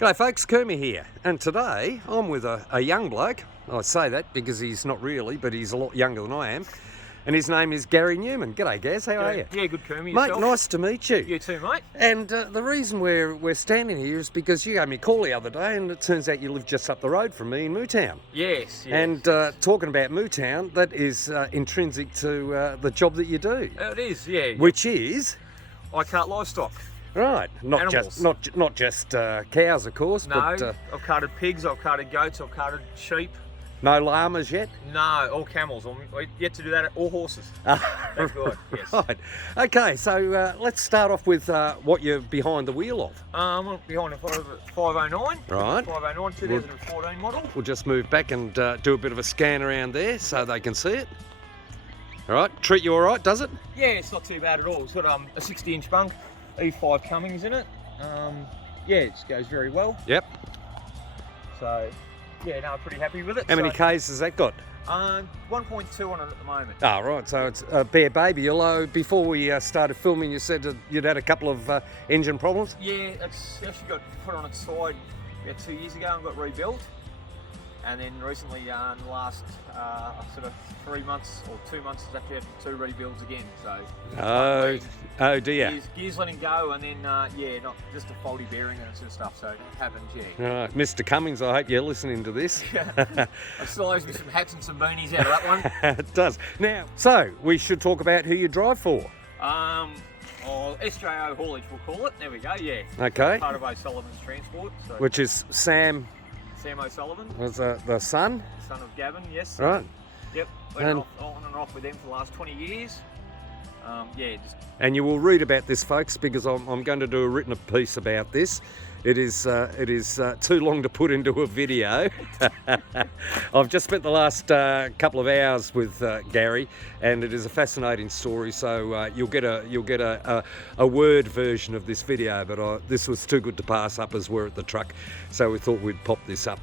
G'day folks, Kermie here, and today I'm with a young bloke. I say that because he's not really, but he's a lot younger than I am, and his name is Gary Newman. G'day Gaz, how are you? Yeah, good Kermie, Mate, yourself? nice to meet you. You too, mate. And the reason we're standing here is because you gave me a call the other day, and it turns out you live just up the road from me in Mootown. Yes. And talking about Mootown, that is intrinsic to the job that you do, It is, yeah. which is... I cart livestock. Right, not Animals. just cows, of course, No, but I've carted pigs, I've carted goats, I've carted sheep. no llamas yet? No, all camels. I'm yet to do that. All horses. Thank God, yes. Right. Okay, so let's start off with what you're behind the wheel of. I'm behind a 509. Right. 509, 2014 model. We'll just move back and do a bit of a scan around there so they can see it. All right, treat you all right, does it? Yeah, it's not too bad at all. It's got a 60-inch bunk, E5 Cummings in it. Yeah, it just goes very well. Yep. So, yeah, no, I'm pretty happy with it. How many Ks has that got? 1.2 on it at the moment. Oh, right, so it's a bare baby. Although before we started filming, you said that you'd had a couple of engine problems? Yeah, it's actually got put on its side about 2 years ago and got rebuilt. And then recently, in the last sort of 3 months or 2 months, it's actually had 2 rebuilds again. So Oh dear. Gears letting go, and then yeah, not just a faulty bearing and that sort of stuff. So it happens, yeah. Right, Mr. Cummings, I hope you're listening to this. I still owes me some hats and some beanies out of that one. It does. Now, so we should talk about who you drive for. Or SJO haulage, we'll call it. There we go. Yeah. Okay. Part of O'Sullivan's transport. So Which is Sam O'Sullivan, was the son. son of Gavin. Yes. Right. Yep. Been on and off with them for the last 20 years. Yeah, just And you will read about this, folks, because I'm going to do a written piece about this. It is too long to put into a video. I've just spent the last couple of hours with Gary, and it is a fascinating story. So you'll get a word version of this video, but this was too good to pass up as we're at the truck, so we thought we'd pop this up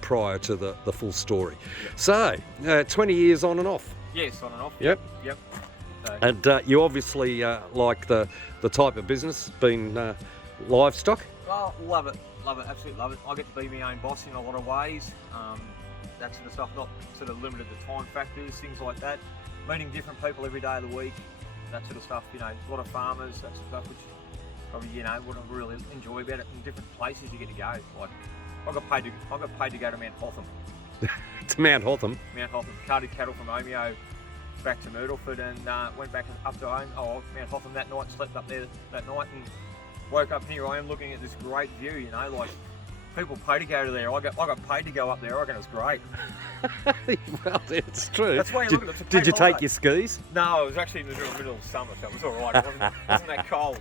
prior to the full story. So 20 years on and off. yes, on and off. Yep. Yep. So, And you obviously like the type of business, being livestock. oh, love it, absolutely love it. I get to be my own boss in a lot of ways. That sort of stuff, not sort of limited to time factors, things like that. Meeting different people every day of the week, that sort of stuff. You know, a lot of farmers, that sort of stuff, which probably what I really enjoy about it. And different places you get to go. Like I got paid to go to Mount Hotham. To Mount Hotham. Mount Hotham, carted cattle from Omeo back to Myrtleford, and went back up to Mount Hotham that night, slept up there that night, and woke up, and here I am looking at this great view. You know, like people pay to go to there. I got paid to go up there. I reckon it was great. Well, it's true. That's why you look at it. Did you take your skis? No, it was actually in the middle of summer, so it was all right. It wasn't that cold.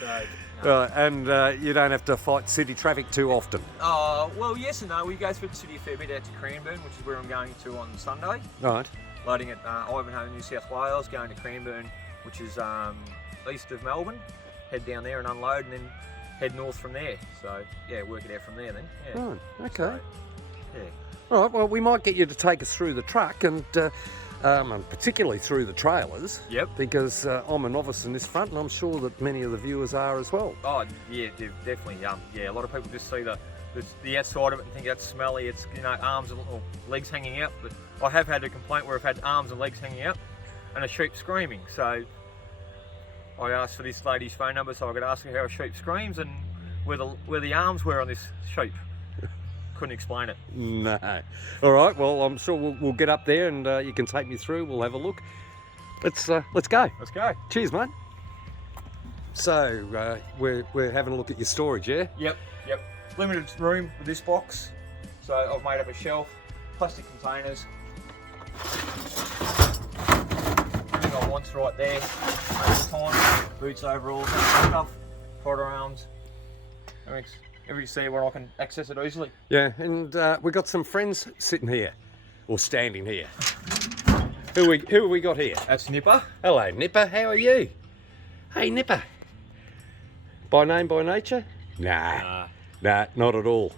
So, no. Right, and you don't have to fight city traffic too often. Well, yes and no. We go through the city a fair bit out to Cranbourne, which is where I'm going to on Sunday. Right. Loading at Ivanhoe, New South Wales, going to Cranbourne, which is east of Melbourne. Head down there and unload, and then head north from there. So yeah, work it out from there then. Yeah. Right. Okay. So, yeah. All right. Well, we might get you to take us through the truck and particularly through the trailers. Yep. Because I'm a novice in this front, and I'm sure that many of the viewers are as well. Oh yeah, definitely. Yeah, a lot of people just see the outside of it and think that's smelly. It's arms or legs hanging out. But I have had a complaint where I've had arms and legs hanging out, and a sheep screaming. So I asked for this lady's phone number so I could ask her how a sheep screams and where the arms were on this sheep. Couldn't explain it. No. All right. Well, I'm sure we'll get up there, and you can take me through. We'll have a look. Let's go. Let's go. Cheers, mate. So we're having a look at your storage, yeah? Yep. Limited room with this box, so I've made up a shelf, plastic containers. Everything I want's right there. Time, boots, overalls, that stuff, Potter arms. Every see where I can access it easily. Yeah, and we've got some friends sitting here, or standing here. Who have we got here? That's Nipper. Hello, Nipper. How are you? Hey, Nipper. By name, by nature? Nah, not at all.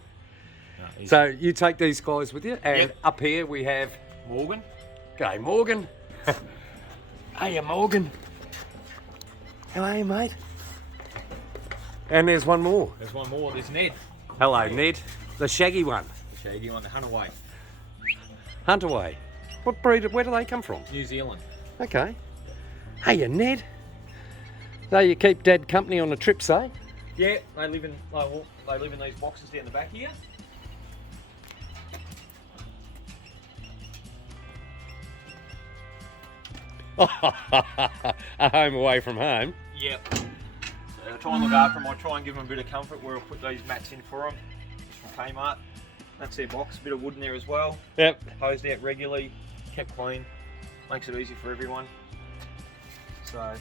No, so you take these guys with you, and Yep. up here we have Morgan. G'day, Morgan. Hiya, Morgan. How are you, mate? And there's one more. There's one more. There's Ned. Hello, Ned. The shaggy one. The shaggy one, the Hunterway. Hunterway. What breed? Where do they come from? New Zealand. Okay. Hey, Ned. So you keep Dad company on the trips, eh? Yeah, they live in these boxes down the back here. A home away from home. Yep. So I try and look after them. I try and give them a bit of comfort where I put these mats in for them. It's from Kmart. That's their box. A bit of wood in there as well. Yep. Hosed out regularly, kept clean. Makes it easy for everyone. So,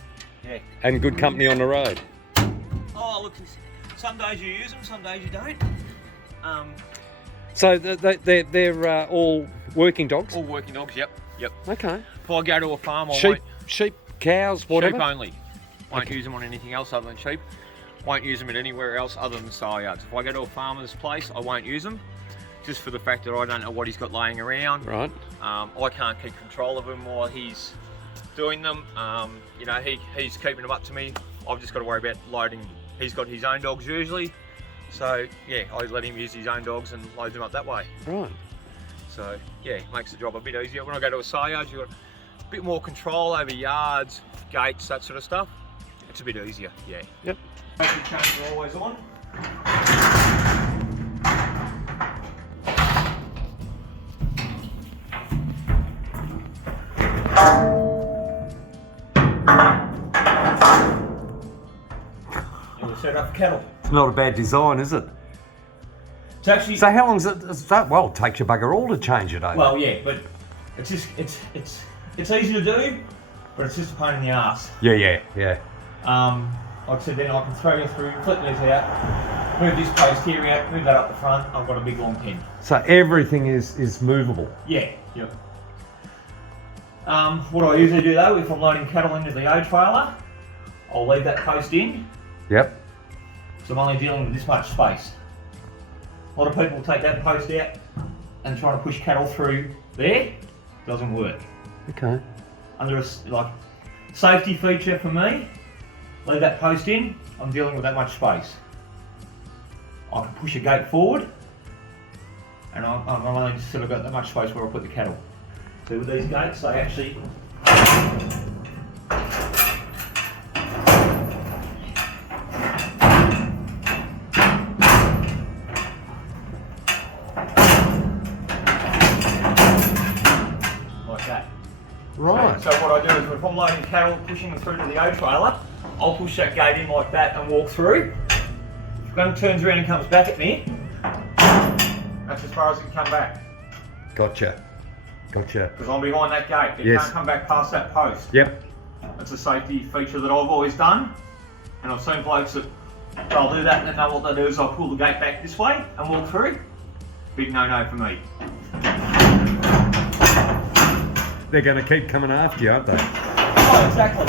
yeah. And good company on the road. Oh, look, some days you use them, some days you don't. So they're all working dogs? All working dogs, yep. Okay. If I go to a farm, I won't... Sheep, cows, whatever? Sheep only. Won't use them on anything else other than sheep. Won't use them at anywhere else other than sale yards. If I go to a farmer's place, I won't use them. Just for the fact that I don't know what he's got laying around. Right. I can't keep control of them while he's doing them. You know, he's keeping them up to me. I've just got to worry about loading. He's got his own dogs usually. So, yeah, I let him use his own dogs and load them up that way. Right. So, yeah, it makes the job a bit easier. When I go to a sale yard, you've got a bit more control over yards, gates, that sort of stuff. It's a bit easier, yeah. Yep. Battery chains are always on. And we're set up for cattle. It's not a bad design, is it? It's actually... So how long is it? Well, it takes your bugger all to change it over. Well, yeah, but it's just it's easy to do, but it's just a pain in the ass. Yeah. Like I said, then I can throw you through, flip these out, move this post here out, move that up the front. I've got a big long pin. So everything is movable. Yeah. Yep. What I usually do though, if I'm loading cattle into the O trailer, I'll leave that post in. Yep. So I'm only dealing with this much space. A lot of people take that post out and try to push cattle through there. Doesn't work. Okay. Under a safety feature for me, leave that post in. I'm dealing with that much space. I can push a gate forward, and I've only sort of got that much space where I put the cattle. So with these gates, they actually like that. Right. So what I do is if I'm loading cattle, pushing them through to the O trailer, I'll push that gate in like that and walk through. If the gun turns around and comes back at me, that's as far as it can come back. Gotcha. Because I'm behind that gate. It Yes. can't come back past that post. Yep. That's a safety feature that I've always done. And I've seen blokes that they'll do that and they know what they do is I'll pull the gate back this way and walk through. Big no-no for me. They're going to keep coming after you, aren't they? Oh, exactly.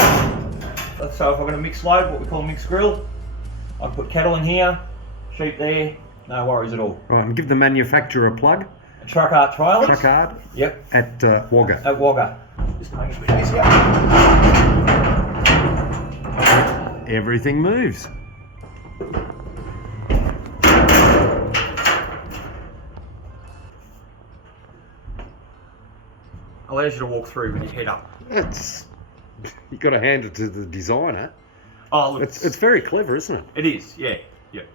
So if I've got a mixed load, what we call a mixed grill, I put cattle in here, sheep there, no worries at all. Right, and give the manufacturer a plug. Truck art trailers. Truck Art. Yep. At Wagga. At Wagga. Just make it a bit easier. Everything moves. Allows you to walk through with your head up. You've got to hand it to the designer. Oh, look. It's very clever, isn't it? It is, yeah. Yep.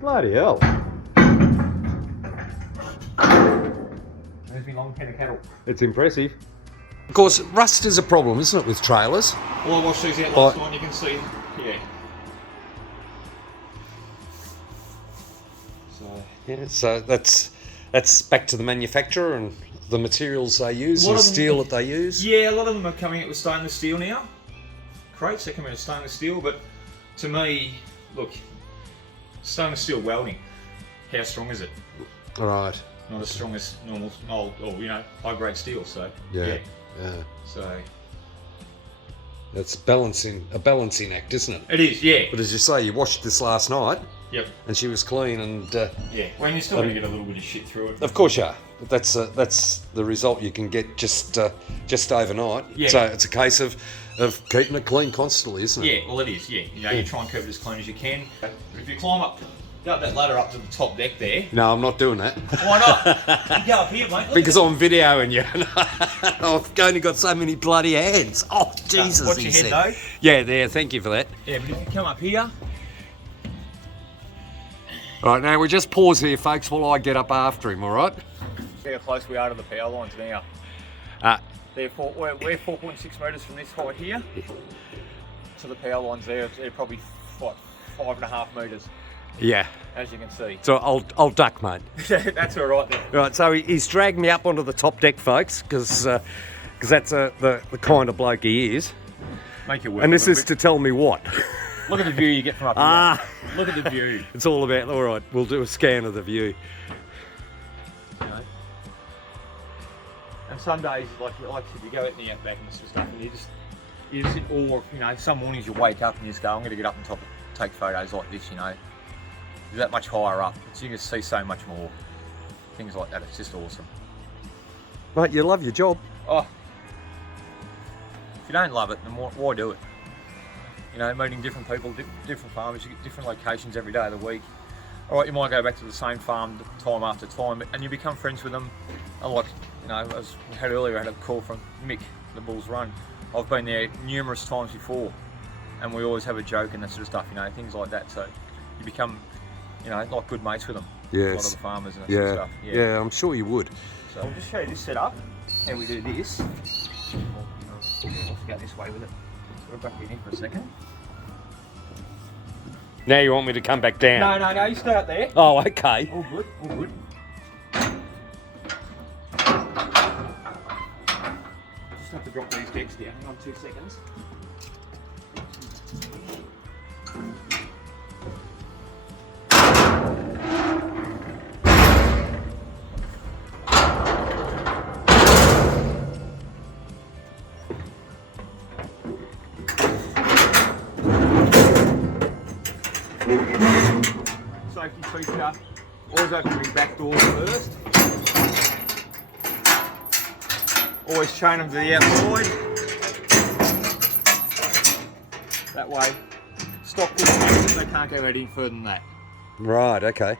Bloody hell. There's my long pen of cattle. It's impressive. Of course, rust is a problem, isn't it, with trailers? Well, I washed these out last night, you can see, yeah. Yeah, so that's back to the manufacturer and the materials they use, the steel that they use. Yeah, a lot of them are coming out with stainless steel now. Crates, they come out with stainless steel, but to me, look, stainless steel welding. How strong is it? Right. Not as strong as normal mold or high grade steel. So Yeah. So That's a balancing act, isn't it? it is, yeah. But as you say, you washed this last night. Yep. And she was clean, and Yeah. Well, you're still going to get a little bit of shit through it. of course you are. But that's the result you can get just overnight. Yeah. So it's a case of keeping it clean constantly, isn't it? Yeah. Well, it is. Yeah. You try and keep it as clean as you can. But if you climb up, go up that ladder up to the top deck there. No, I'm not doing that. Why not? You go up here, mate. Look Because I'm videoing you. I've only got so many bloody hands. Oh, Jesus, watch he your said. head, though. Yeah, there, thank you for that. Yeah, but if you come up here. Right, now we just pause here, folks, while I get up after him, all right? See how close we are to the power lines now. We're 4.6 metres from this height here to the power lines there. They're probably 5.5 metres, Yeah. as you can see. So I'll duck, mate. That's all right then. Right, so he's dragged me up onto the top deck, folks, because that's the kind of bloke he is. Make it work. And this is to tell me what? Look at the view you get from up here. Look at the view. It's all about, all right, we'll do a scan of the view. And some days, like I said, you go out in the outback and this sort of stuff, and you just sit, or some mornings you wake up and you just go, I'm going to get up on top and take photos like this. You're that much higher up, so you can see so much more. Things like that. It's just awesome. Mate, you love your job. Oh, if you don't love it, then why do it? Meeting different people, different farmers, you get different locations every day of the week. All right, you might go back to the same farm time after time, and you become friends with them. And like, as we had earlier, I had a call from Mick, the Bulls Run. I've been there numerous times before, and we always have a joke and that sort of stuff, things like that. So you become, like good mates with them. Yes. A lot of the farmers and that sort of stuff. Yeah, I'm sure you would. So I'll just show you this setup, how we do this. Let's go this way with it. We're back in here for a second. Now you want me to come back down? No, you stay up there. Oh, okay. All good, all good. Just have to drop these decks down. Hang on 2 seconds. Safety feature, always open your back doors first. Always chain them to the outside. That way, stop pushing them, they can't go any further than that. Right, okay.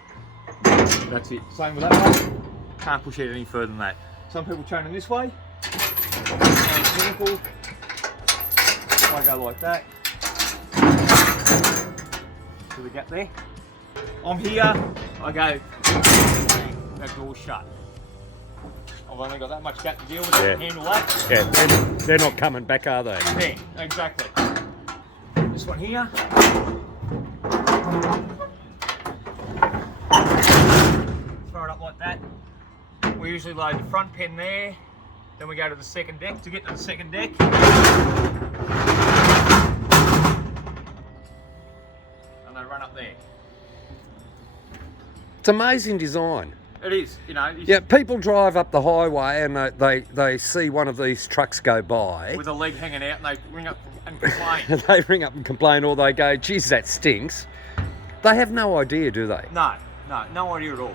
That's it. Same with that one, can't push it any further than that. Some people chain them this way. Simple. I go like that. To the gap there. I'm here, I go, bang, that door's shut. I've only got that much gap to deal with, I can handle that. Yeah, they're not coming back, are they? Yeah, exactly. This one here. Throw it up like that. We usually load the front pen there, then we go to the second deck. To get to the second deck, and they run up there. It's amazing design. It is, Yeah, people drive up the highway and they see one of these trucks go by. with a leg hanging out, and they ring up and complain. They ring up and complain, or they go, geez, that stinks. They have no idea, do they? No idea at all.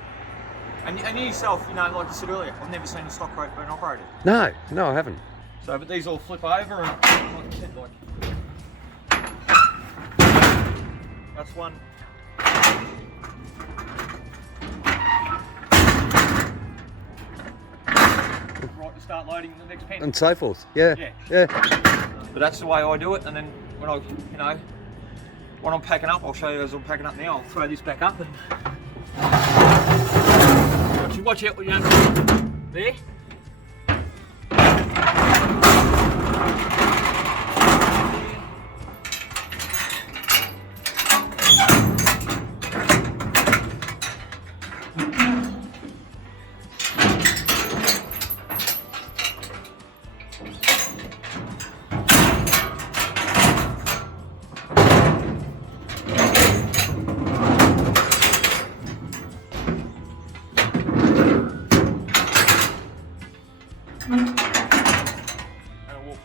And you yourself, like I said earlier, I've never seen a stock crate being operated. No, I haven't. So, but these all flip over, and like I said, that's one. Right to start loading the next pen. And so forth. Yeah. But that's the way I do it, and then when when I'm packing up, I'll show you as I'm packing up now. I'll throw this back up and watch out what you have there.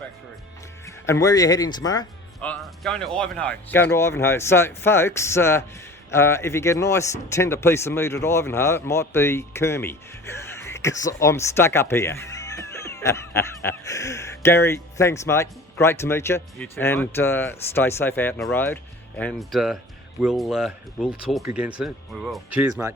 factory. And where are you heading tomorrow? Going to Ivanhoe. Going to Ivanhoe. So, folks, if you get a nice tender piece of meat at Ivanhoe, it might be Kermie, because I'm stuck up here. Gary, thanks, mate. Great to meet you. You too, and stay safe out in the road. And we'll talk again soon. We will. Cheers, mate.